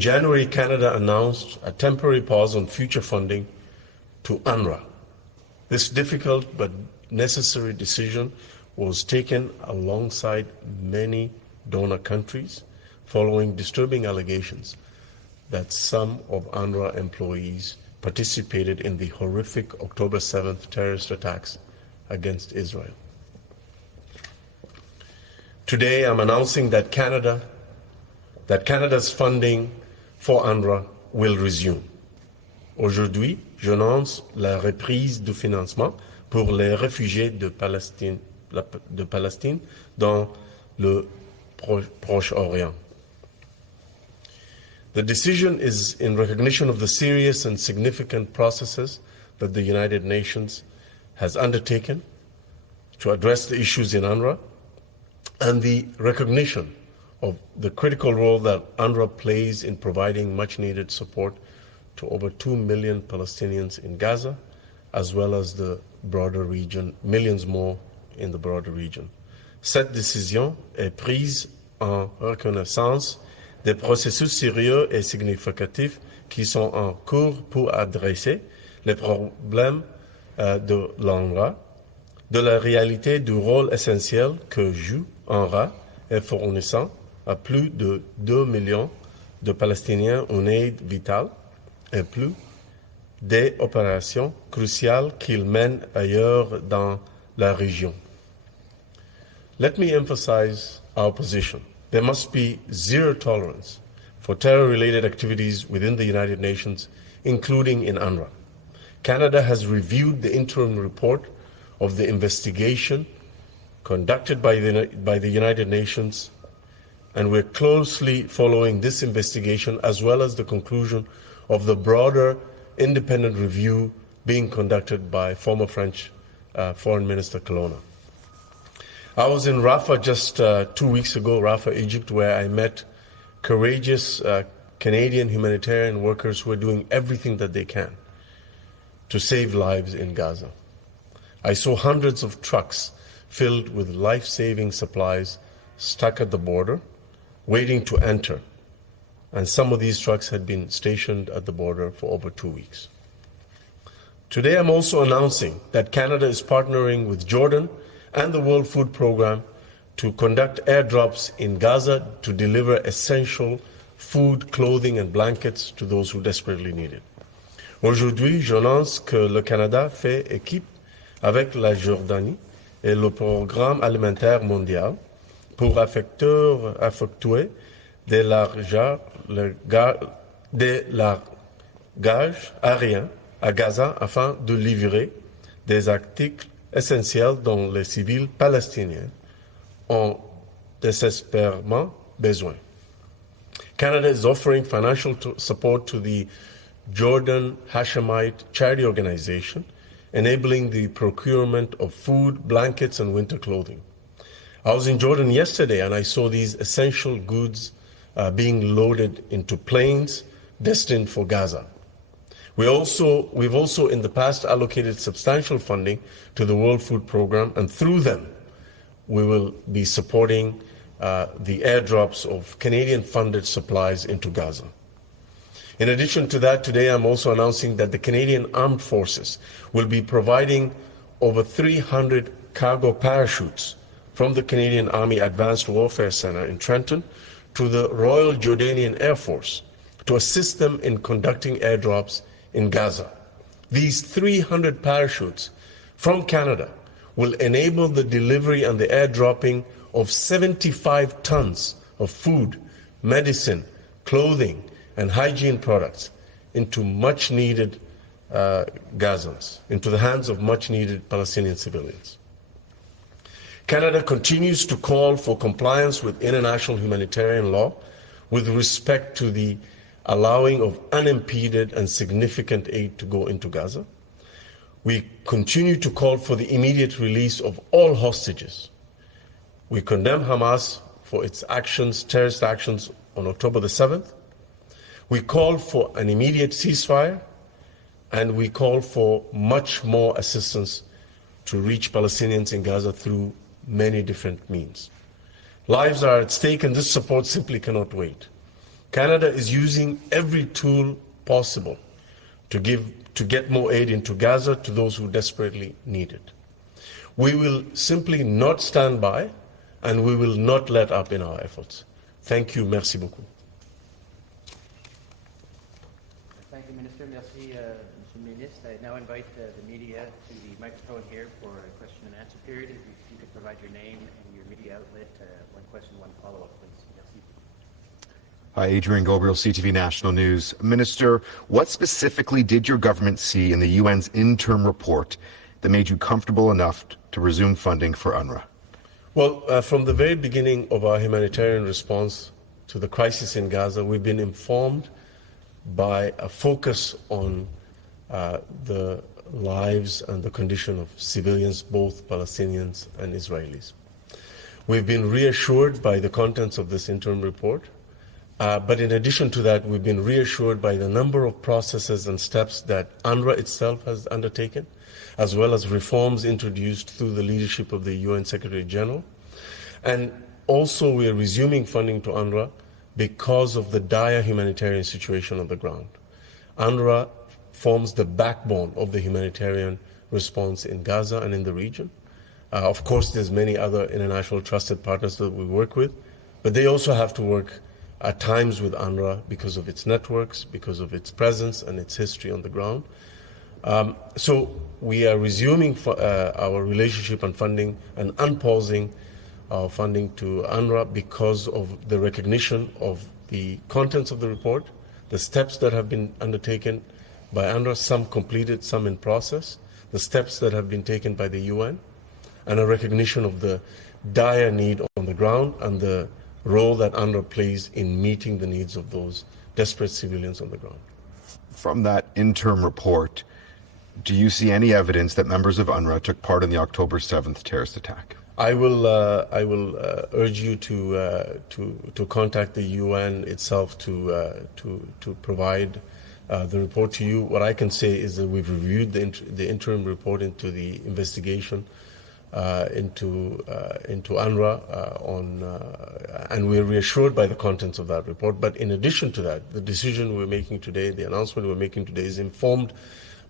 In January, Canada announced a temporary pause on future funding to UNRWA. This difficult but necessary decision was taken alongside many donor countries following disturbing allegations that some of UNRWA employees participated in the horrific October 7th terrorist attacks against Israel. Today, I'm announcing that Canada's funding for UNRWA will resume. Aujourd'hui, j'annonce la reprise du financement pour les réfugiés de Palestine dans le Proche-Orient. The decision is in recognition of the serious and significant processes that the United Nations has undertaken to address the issues in UNRWA, and the recognition of the critical role that UNRWA plays in providing much-needed support to over 2 million Palestinians in Gaza, as well as the broader region, millions more in the broader region. Cette décision est prise en reconnaissance des processus sérieux et significatifs qui sont en cours pour adresser les problèmes de l'UNRWA, de la réalité du rôle essentiel que joue UNRWA et fournissant à plus de 2 millions de Palestiniens une aide vitale et plus des opérations cruciales qu'ils mènent ailleurs dans la région. Let me emphasize our position. There must be zero tolerance for terror-related activities within the United Nations, including in UNRWA. Canada has reviewed the interim report of the investigation conducted by the United Nations, and we're closely following this investigation as well as the conclusion of the broader independent review being conducted by former French Foreign Minister Colonna. I was in Rafah just 2 weeks ago, Rafah, Egypt, where I met courageous Canadian humanitarian workers who are doing everything that they can to save lives in Gaza. I saw hundreds of trucks filled with life-saving supplies stuck at the border, waiting to enter. And some of these trucks had been stationed at the border for over 2 weeks. Today, I'm also announcing that Canada is partnering with Jordan and the World Food Programme to conduct airdrops in Gaza to deliver essential food, clothing and blankets to those who desperately need it. Aujourd'hui, j'annonce que le Canada fait équipe avec la Jordanie et le Programme alimentaire mondial pour effectuer des largages aériens à Gaza afin de livrer des articles essentiels dont les civils palestiniens ont désespérément besoin. Canada is offering financial support to the Jordan Hashemite charity organization, enabling the procurement of food, blankets, and winter clothing. I was in Jordan yesterday and I saw these essential goods being loaded into planes destined for Gaza. We've also in the past allocated substantial funding to the World Food Programme, and through them we will be supporting the airdrops of Canadian-funded supplies into Gaza. In addition to that, today I'm also announcing that the Canadian Armed Forces will be providing over 300 cargo parachutes from the Canadian Army Advanced Warfare Center in Trenton to the Royal Jordanian Air Force to assist them in conducting airdrops in Gaza. These 300 parachutes from Canada will enable the delivery and the airdropping of 75 tons of food, medicine, clothing, and hygiene products into much-needed Gazans, into the hands of much-needed Palestinian civilians. Canada continues to call for compliance with international humanitarian law with respect to the allowing of unimpeded and significant aid to go into Gaza. We continue to call for the immediate release of all hostages. We condemn Hamas for its actions, terrorist actions on October the 7th. We call for an immediate ceasefire, and we call for much more assistance to reach Palestinians in Gaza through many different means. Lives are at stake, and this support simply cannot wait. Canada is using every tool possible to get more aid into Gaza to those who desperately need it. We will simply not stand by, and we will not let up in our efforts. Thank you. Merci beaucoup. Thank you, Minister. Merci, Monsieur le Ministre. I now invite the media to the microphone here for a question and answer period. If you could provide your name and your media outlet, one question, one follow-up, please. Merci. Hi, Adrian Gabriel, CTV National News. Minister, what specifically did your government see in the UN's interim report that made you comfortable enough to resume funding for UNRWA? Well, from the very beginning of our humanitarian response to the crisis in Gaza, we've been informed by a focus on the lives and the condition of civilians, both Palestinians and Israelis. We've been reassured by the contents of this interim report, but in addition to that, we've been reassured by the number of processes and steps that UNRWA itself has undertaken, as well as reforms introduced through the leadership of the UN Secretary General. And also we are resuming funding to UNRWA because of the dire humanitarian situation on the ground. UNRWA forms the backbone of the humanitarian response in Gaza and in the region. Of course, there's many other international trusted partners that we work with, but they also have to work at times with UNRWA because of its networks, because of its presence and its history on the ground. So we are resuming our relationship and funding and unpausing our funding to UNRWA because of the recognition of the contents of the report, the steps that have been undertaken by UNRWA, some completed, some in process, the steps that have been taken by the UN, and a recognition of the dire need on the ground and the role that UNRWA plays in meeting the needs of those desperate civilians on the ground. From that interim report, do you see any evidence that members of UNRWA took part in the October 7th terrorist attack? I will urge you to contact the UN itself to provide the report to you. What I can say is that we've reviewed the interim report into the investigation into UNRWA and we're reassured by the contents of that report. But in addition to that, the decision we're making today, the announcement we're making today, is informed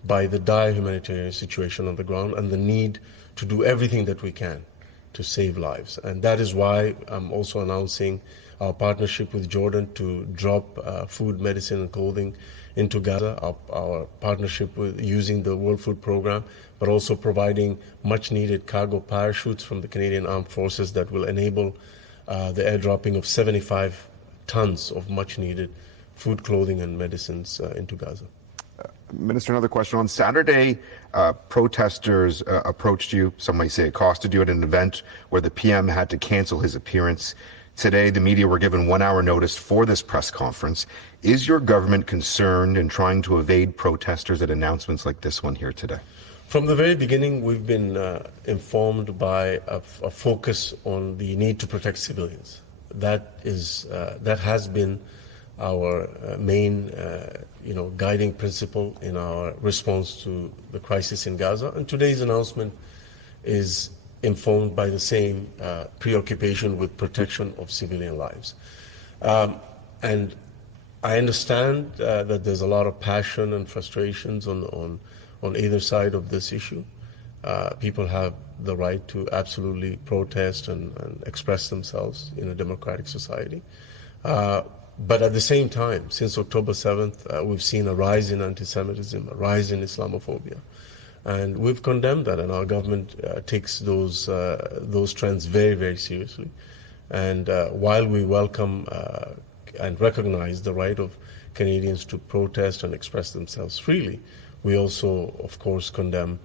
by the dire humanitarian situation on the ground and the need to do everything that we can to save lives. And that is why I'm also announcing our partnership with Jordan to drop food, medicine, and clothing into Gaza, our partnership with using the World Food Program, but also providing much needed cargo parachutes from the Canadian Armed Forces that will enable the airdropping of 75 tons of much needed food, clothing, and medicines into Gaza. Minister, another question. On Saturday, protesters approached you, some might say accosted you, at an event where the PM had to cancel his appearance. Today, the media were given 1 hour notice for this press conference. Is your government concerned in trying to evade protesters at announcements like this one here today? From the very beginning, we've been informed by a focus on the need to protect civilians. That has been our main guiding principle in our response to the crisis in Gaza. And today's announcement is informed by the same preoccupation with protection of civilian lives. And I understand that there's a lot of passion and frustrations on either side of this issue. People have the right to absolutely protest and express themselves in a democratic society. But at the same time, since October 7th, we've seen a rise in anti-Semitism, a rise in Islamophobia. And we've condemned that, and our government takes those trends very, very seriously. And while we welcome and recognize the right of Canadians to protest and express themselves freely, we also, of course, condemn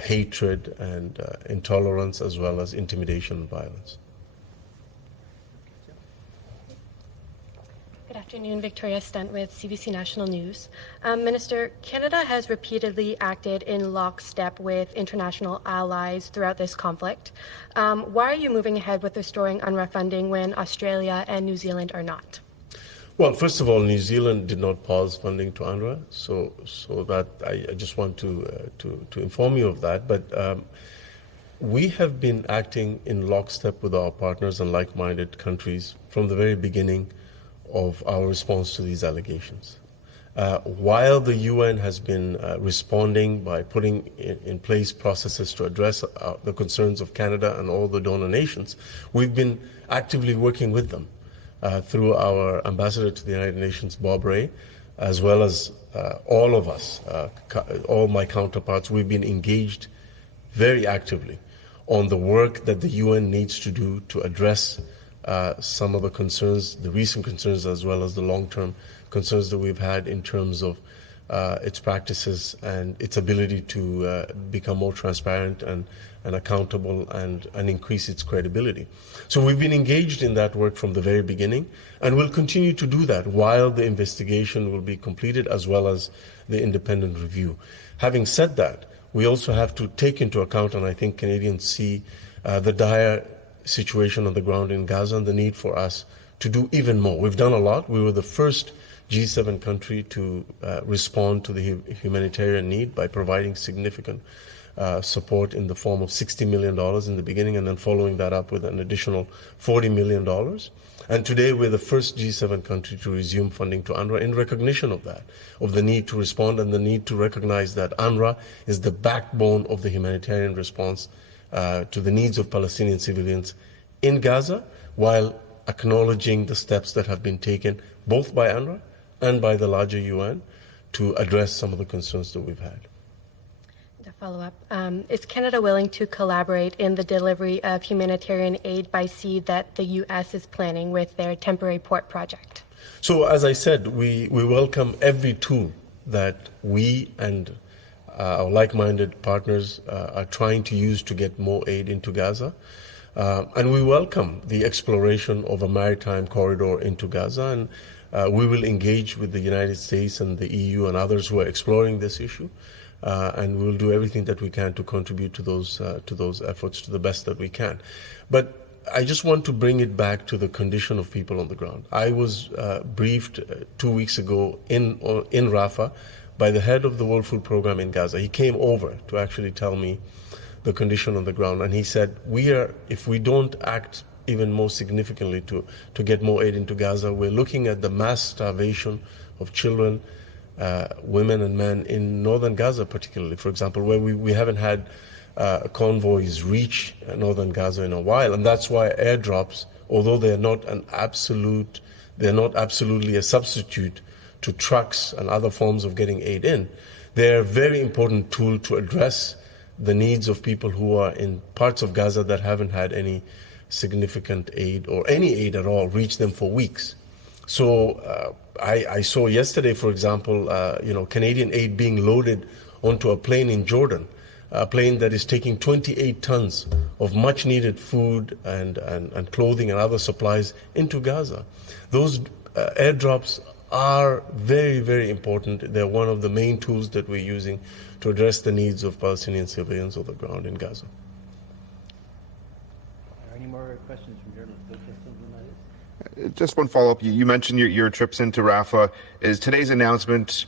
hatred and intolerance, as well as intimidation and violence. Good afternoon, Victoria Stent with CBC National News. Minister, Canada has repeatedly acted in lockstep with international allies throughout this conflict. Why are you moving ahead with restoring UNRWA funding when Australia and New Zealand are not? Well, first of all, New Zealand did not pause funding to UNRWA, so that I just want to inform you of that. But we have been acting in lockstep with our partners and like-minded countries from the very beginning of our response to these allegations. While the UN has been responding by putting in place processes to address the concerns of Canada and all the donor nations, we've been actively working with them through our ambassador to the United Nations, Bob Ray, as well as all of us, all my counterparts. We've been engaged very actively on the work that the UN needs to do to address some of the concerns, the recent concerns, as well as the long-term concerns that we've had in terms of its practices and its ability to become more transparent and accountable and increase its credibility. So we've been engaged in that work from the very beginning, and we'll continue to do that while the investigation will be completed, as well as the independent review. Having said that, we also have to take into account, and I think Canadians see the dire situation on the ground in Gaza and the need for us to do even more. We've done a lot. We were the first G7 country to respond to the humanitarian need by providing significant support in the form of $60 million in the beginning, and then following that up with an additional $40 million. And today we're the first G7 country to resume funding to UNRWA in recognition of that, of the need to respond and the need to recognize that UNRWA is the backbone of the humanitarian response to the needs of Palestinian civilians in Gaza, while acknowledging the steps that have been taken both by UNRWA and by the larger UN to address some of the concerns that we've had. To follow up, is Canada willing to collaborate in the delivery of humanitarian aid by sea that the U.S. is planning with their temporary port project? So, as I said, we welcome every tool that we and our like-minded partners are trying to use to get more aid into Gaza. And we welcome the exploration of a maritime corridor into Gaza, and we will engage with the United States and the EU and others who are exploring this issue, and we'll do everything that we can to contribute to those efforts to the best that we can. But I just want to bring it back to the condition of people on the ground. I was briefed 2 weeks ago in Rafah by the head of the World Food Program in Gaza. He came over to actually tell me the condition on the ground, and he said, if we don't act even more significantly to get more aid into Gaza, we're looking at the mass starvation of children, women and men in northern Gaza particularly, for example, where we haven't had convoys reach northern Gaza in a while. And that's why airdrops, although they're not absolutely a substitute to trucks and other forms of getting aid in, they're a very important tool to address the needs of people who are in parts of Gaza that haven't had any significant aid or any aid at all reach them for weeks. So I saw yesterday, for example, Canadian aid being loaded onto a plane in Jordan, a plane that is taking 28 tons of much needed food and clothing and other supplies into Gaza. Those airdrops are very, very important. They're one of the main tools that we're using to address the needs of Palestinian civilians on the ground in Gaza. Are any more questions from journalists? Just one follow-up. You mentioned your trips into Rafah. Is today's announcement,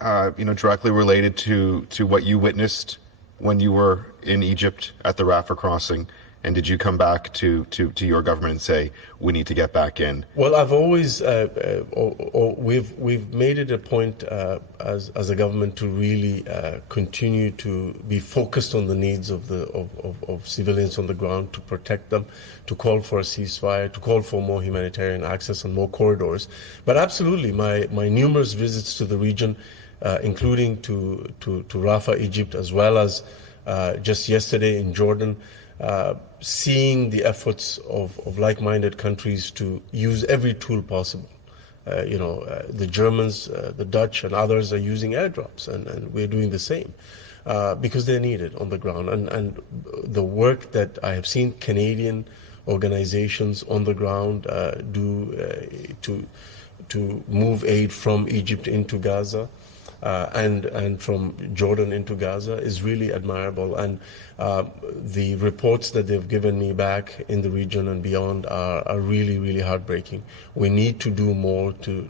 directly related to what you witnessed when you were in Egypt at the Rafah crossing? And did you come back to your government and say, we need to get back in? Well, I've always, we've made it a point as a government to really continue to be focused on the needs of civilians on the ground, to protect them, to call for a ceasefire, to call for more humanitarian access and more corridors. But absolutely, my numerous visits to the region, including to Rafah, Egypt, as well as just yesterday in Jordan, seeing the efforts of like-minded countries to use every tool possible. The Germans, the Dutch, and others are using airdrops, and we're doing the same because they're needed on the ground. And the work that I have seen Canadian organizations on the ground do to move aid from Egypt into Gaza, and from Jordan into Gaza is really admirable. And the reports that they've given me back in the region and beyond are really, really heartbreaking. We need to do more to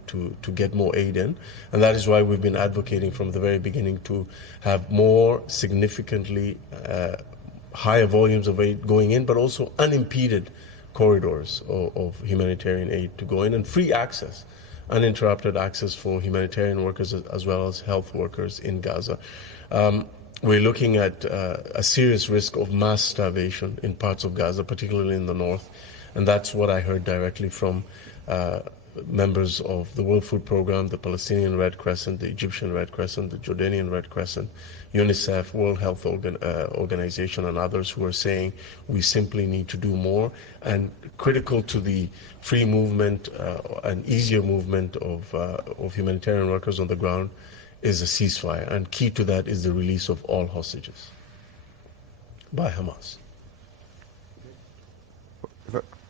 get more aid in. And that is why we've been advocating from the very beginning to have more significantly higher volumes of aid going in, but also unimpeded corridors of humanitarian aid to go in, and free access, uninterrupted access for humanitarian workers as well as health workers in Gaza. We're looking at a serious risk of mass starvation in parts of Gaza, particularly in the north, and that's what I heard directly from members of the World Food Programme, the Palestinian Red Crescent, the Egyptian Red Crescent, the Jordanian Red Crescent, UNICEF, World Health Organization, and others who are saying we simply need to do more. And critical to the free movement and easier movement of humanitarian workers on the ground is a ceasefire. And key to that is the release of all hostages by Hamas.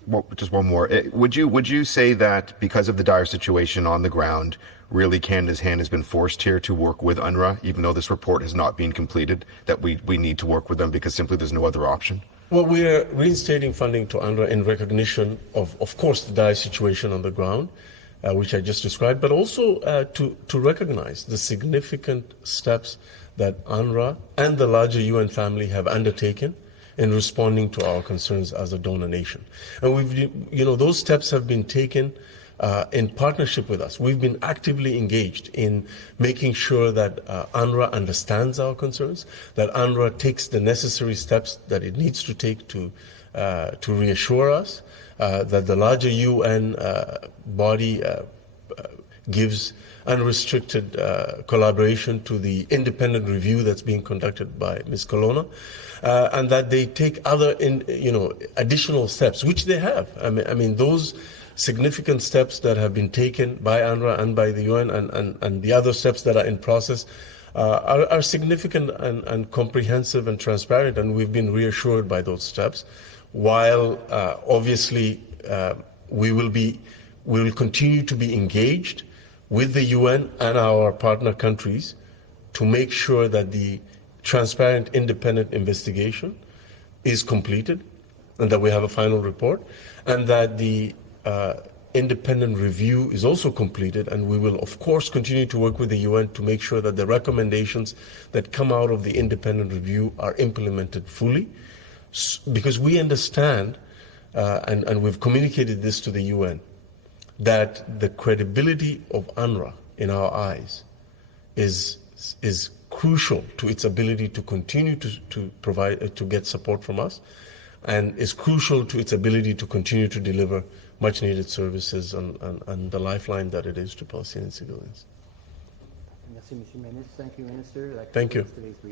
Well, just one more. Would you say that because of the dire situation on the ground, really Canada's hand has been forced here to work with UNRWA, even though this report has not been completed, that we need to work with them because simply there's no other option? Well, we are reinstating funding to UNRWA in recognition of course, the dire situation on the ground, which I just described, but also to recognize the significant steps that UNRWA and the larger UN family have undertaken in responding to our concerns as a donor nation. And those steps have been taken in partnership with us. We've been actively engaged in making sure that UNRWA understands our concerns, that UNRWA takes the necessary steps that it needs to take to reassure us, that the larger UN body gives unrestricted collaboration to the independent review that's being conducted by Ms. Colonna, and that they take other additional steps, which they have. I mean those significant steps that have been taken by UNRWA and by the UN and the other steps that are in process are significant and comprehensive and transparent, and we've been reassured by those steps, while obviously we will continue to be engaged with the UN and our partner countries to make sure that the transparent, independent investigation is completed and that we have a final report, and that the independent review is also completed, and we will of course continue to work with the UN to make sure that the recommendations that come out of the independent review are implemented fully, because we understand and we've communicated this to the UN, that the credibility of UNRWA in our eyes is crucial to its ability to continue to provide, to get support from us, and is crucial to its ability to continue to deliver much needed services and the lifeline that it is to Palestinian civilians. Merci, Monsieur Ministre. Thank you, Minister. Thank you.